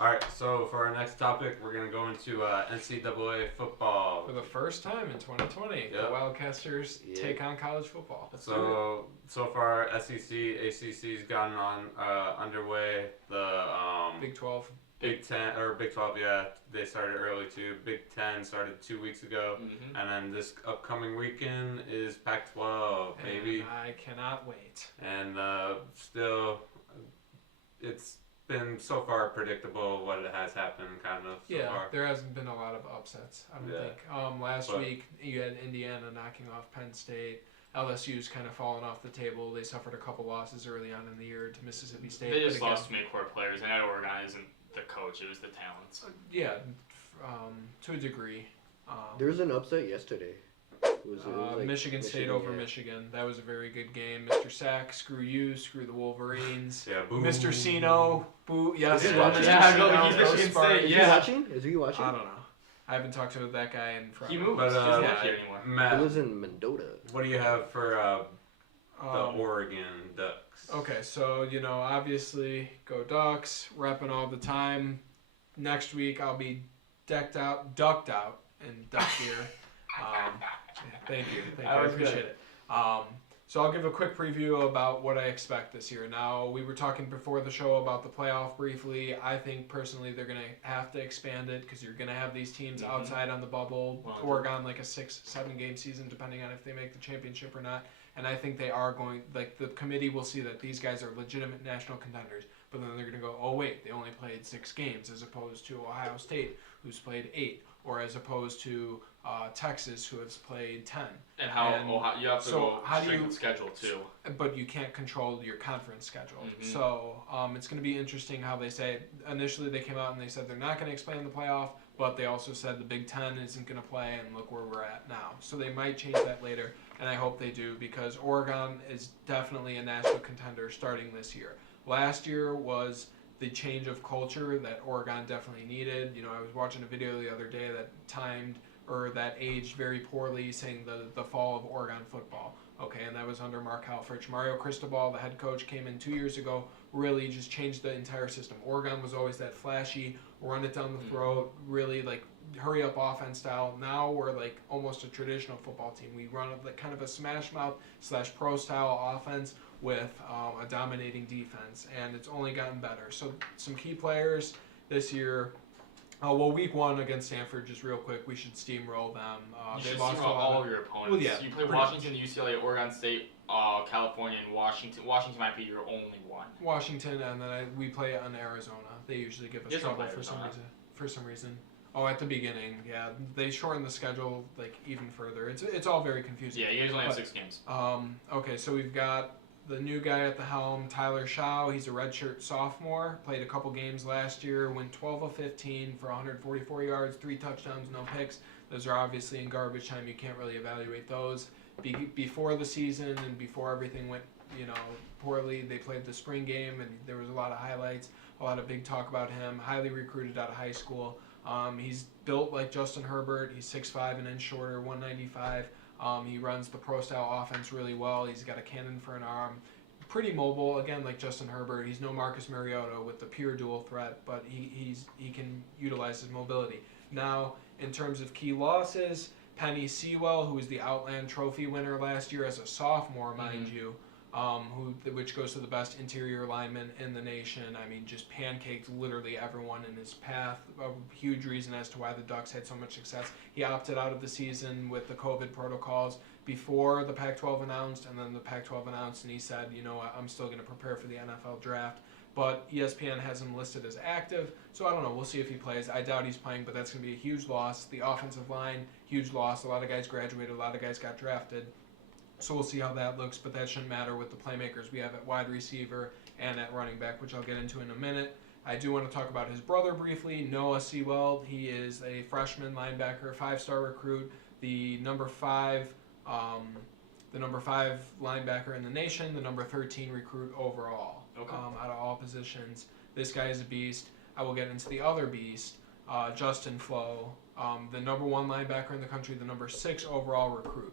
All right, so for our next topic, we're going to go into NCAA football. For the first time in 2020, the Wildcasters take on college football. So far, SEC, ACC's gotten on underway. The Big 12. Big 10 or Big 12, yeah, they started early too. Big 10 started 2 weeks ago, and then this upcoming weekend is Pac-12, baby. And I cannot wait. And still, it's been so far predictable what it has happened, kind of. So far. There hasn't been a lot of upsets, I don't think. Last week you had Indiana knocking off Penn State. LSU's kind of fallen off the table. They suffered a couple losses early on in the year to Mississippi State. They just lost too many core players, and at Oregon isn't the coach; it was the talents. To a degree. There was an upset yesterday. Like Michigan State over Michigan. That was a very good game. Mr. Sack, screw you, screw the Wolverines. Boo. Mr. Sino, boo. Yes, Is he Mr. Michigan State. Is he watching? Is he watching? I don't know. I haven't talked to that guy in forever. He moved. He's not here anymore. Matt, He lives in Mendota. what do you have for the Oregon Ducks? Okay, so, obviously, go Ducks, repping all the time. Next week, I'll be ducked out in duck gear. Thank you. I appreciate it. So I'll give a quick preview about what I expect this year. Now, we were talking before the show about the playoff briefly. I think, personally, they're going to have to expand it because you're going to have these teams outside on the bubble. Oregon, like a 6-7 game season, depending on if they make the championship or not. And I think they are going, like, the committee will see that these guys are legitimate national contenders. But then they're going to go, oh, wait, they only played 6 games as opposed to Ohio State, who's played 8. Or as opposed to Texas, who has played 10. And you have to go strength the schedule too. But you can't control your conference schedule. So it's going to be interesting how they say. Initially, they came out and they said they're not going to expand the playoff, but they also said the Big Ten isn't going to play, and look where we're at now. So they might change that later, and I hope they do, because Oregon is definitely a national contender starting this year. Last year was the change of culture that Oregon definitely needed. I was watching a video the other day that aged very poorly, saying the fall of Oregon football. Okay, and that was under Mark Halfrich. Mario Cristobal, the head coach, came in 2 years ago, really just changed the entire system. Oregon was always that flashy, run it down the throat, really like hurry up offense style. Now we're like almost a traditional football team. We run like kind of a smash mouth / pro style offense with a dominating defense, and it's only gotten better. So some key players this year. Week 1 against Stanford, just real quick, we should steamroll them. You should steamroll all of your opponents. You play Washington, UCLA, Oregon State, California, and Washington. Washington might be your only one. Washington, and then we play on Arizona. They usually give us trouble for some reason. Oh, at the beginning, yeah. They shorten the schedule like even further. It's all very confusing. Yeah, you guys only have 6 games. Okay, so we've got the new guy at the helm, Tyler Shaw. He's a redshirt sophomore. Played a couple games last year. Went 12 of 15 for 144 yards, 3 touchdowns, no picks. Those are obviously in garbage time. You can't really evaluate those. Before the season and before everything went, poorly, they played the spring game, and there was a lot of highlights, a lot of big talk about him. Highly recruited out of high school. He's built like Justin Herbert. He's 6'5", an inch shorter, 195. He runs the pro-style offense really well. He's got a cannon for an arm. Pretty mobile, again, like Justin Herbert. He's no Marcus Mariota with the pure dual threat, but he can utilize his mobility. Now, in terms of key losses, Penny Sewell, who was the Outland Trophy winner last year as a sophomore, mind you, which goes to the best interior lineman in the nation. I mean, just pancaked literally everyone in his path. A huge reason as to why the Ducks had so much success. He opted out of the season with the COVID protocols before the Pac-12 announced, and then the Pac-12 announced, and he said, I'm still going to prepare for the NFL draft. But ESPN has him listed as active, so I don't know. We'll see if he plays. I doubt he's playing, but that's going to be a huge loss. The offensive line, huge loss. A lot of guys graduated. A lot of guys got drafted. So we'll see how that looks, but that shouldn't matter with the playmakers we have at wide receiver and at running back, which I'll get into in a minute. I do want to talk about his brother briefly, Noah Sewell. He is a freshman linebacker, 5-star recruit, the number 5 linebacker in the nation, the number 13 recruit overall, out of all positions. This guy is a beast. I will get into the other beast, Justin Flo, the number 1 linebacker in the country, the number 6 overall recruit.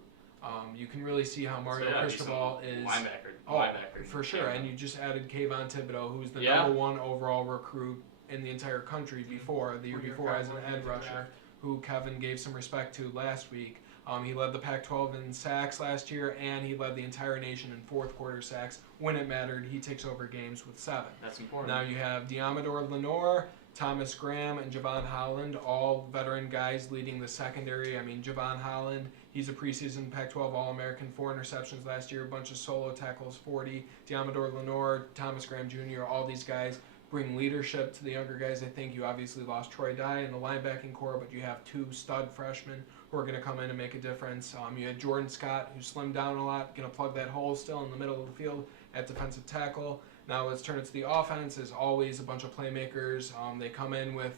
You can really see how Mario Cristobal is linebacker for sure. And you just added Kayvon Thibodeau, who's the number 1 overall recruit in the entire country before, the year before, as an edge rusher, who Kevin gave some respect to last week. He led the Pac-12 in sacks last year, and he led the entire nation in fourth quarter sacks. When it mattered, he takes over games with 7. That's important. Now you have Diamador Lenore, Thomas Graham, and Javon Holland, all veteran guys leading the secondary. I mean, Javon Holland, he's a preseason Pac-12 All-American, 4 interceptions last year, a bunch of solo tackles, 40. Diamador Lenore, Thomas Graham Jr., all these guys bring leadership to the younger guys. I think you obviously lost Troy Dye in the linebacking core, but you have 2 stud freshmen who are going to come in and make a difference. You had Jordan Scott, who slimmed down a lot, going to plug that hole still in the middle of the field at defensive tackle. Now let's turn it to the offense. As always, a bunch of playmakers. They come in with,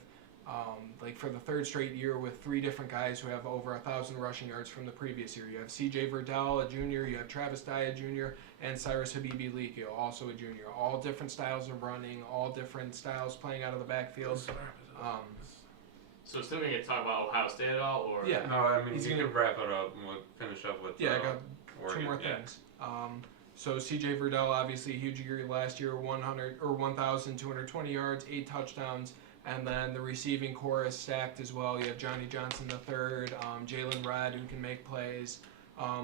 like for the 3rd straight year, with 3 different guys who have over 1,000 rushing yards from the previous year. You have C.J. Verdell, a junior. You have Travis Dye, a junior, and Cyrus Habibi-Likio, also a junior. All different styles of running, all different styles playing out of the backfield. So still going to talk about Ohio State at all, or yeah? No, I mean you can wrap it up and we'll finish up with. Yeah, I got Oregon. 2 more things. So C.J. Verdell, obviously a huge year last year, 1,220 yards, 8 touchdowns, and then the receiving core is stacked as well. You have Johnny Johnson III, Jalen Redd, who can make plays.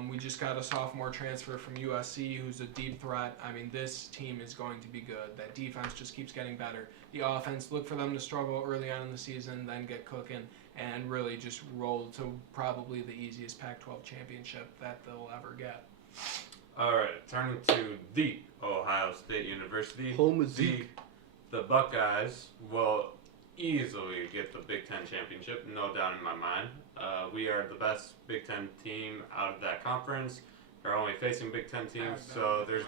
We just got a sophomore transfer from USC who's a deep threat. I mean, this team is going to be good. That defense just keeps getting better. The offense, look for them to struggle early on in the season, then get cooking, and really just roll to probably the easiest Pac-12 championship that they'll ever get. All right, turning to the Ohio State University. Home of Zeke. The Buckeyes will easily get the Big Ten championship, no doubt in my mind. We are the best Big Ten team out of that conference. They're only facing Big Ten teams, so there's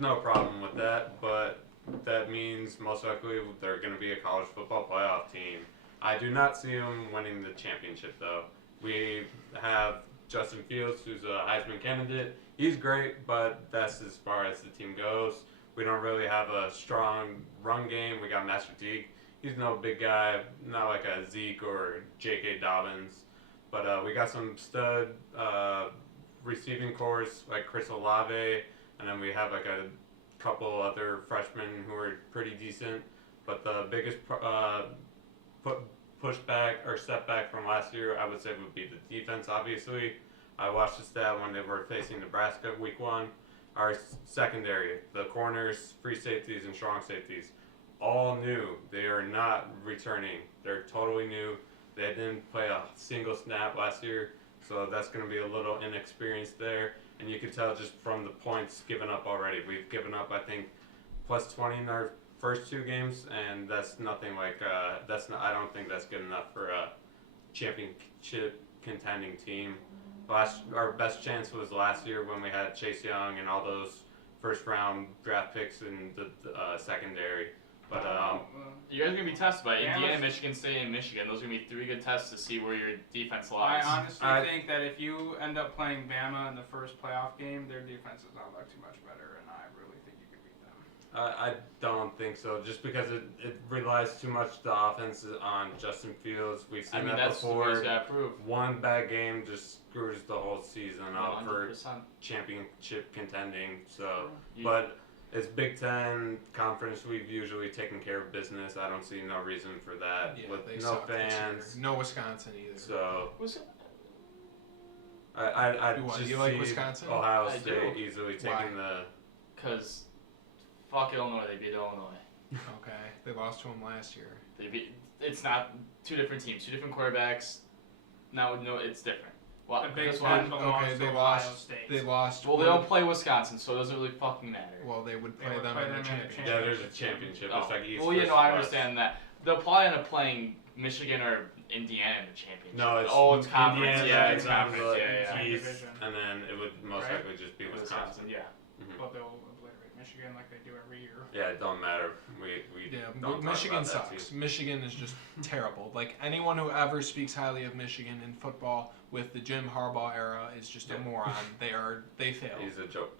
no problem with that. But that means most likely they're going to be a college football playoff team. I do not see them winning the championship, though. We have Justin Fields, who's a Heisman candidate. He's great, but that's as far as the team goes. We don't really have a strong run game. We got Master Teague. He's no big guy, not like a Zeke or J.K. Dobbins. But we got some stud receiving cores like Chris Olave, and then we have like a couple other freshmen who are pretty decent. But the biggest pushback or step back from last year, I would say, would be the defense, obviously. I watched the stat when they were facing Nebraska week 1. Our secondary, the corners, free safeties, and strong safeties, all new. They are not returning. They're totally new. They didn't play a single snap last year, so that's going to be a little inexperienced there. And you can tell just from the points given up already. We've given up, I think, plus 20 in our first 2 games, and that's nothing like I don't think that's good enough for a championship contending team. Our best chance was last year when we had Chase Young and all those first round draft picks in the secondary. But you guys are gonna be tested by Indiana, Michigan State, and Michigan. Those are gonna be 3 good tests to see where your defense lies. I honestly think that if you end up playing Bama in the first playoff game, their defense does not look too much better, and I really think you can beat them. I don't think so, just because it relies too much the offense on Justin Fields. We've seen that that's before. The got proved. One bad game just screws the whole season up 100%. for championship contending. So, but it's Big Ten conference. We've usually taken care of business. I don't see no reason for that with no fans. No Wisconsin either. So Do you like Wisconsin? Ohio State easily taking because fuck Illinois, they beat Illinois. Okay, they lost to them last year. It's not 2 different teams, 2 different quarterbacks. No, it's different. Well, the Big why. Ten belongs to Ohio State. They lost. Well, they don't play Wisconsin, so it doesn't really fucking matter. Well, they would play them in the championship. Yeah, there's a championship. It's like East. Well, you know, I understand that. They'll probably end up playing Michigan or Indiana in the championship. No, it's conference. Indiana, It's conference. Yeah. East, and then it would most likely just be Wisconsin. Yeah. But they'll obliterate Michigan like they do every year. Yeah, it don't matter. Don't Michigan talk about sucks. Michigan is just terrible. Like, anyone who ever speaks highly of Michigan in football with the Jim Harbaugh era is just a moron. They fail. He's a joke.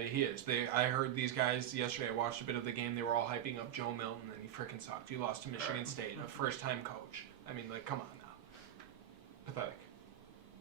He is. I heard these guys yesterday. I watched a bit of the game. They were all hyping up Joe Milton, and he freaking sucked. You lost to Michigan State, a first-time coach. I mean, like, come on now. Pathetic.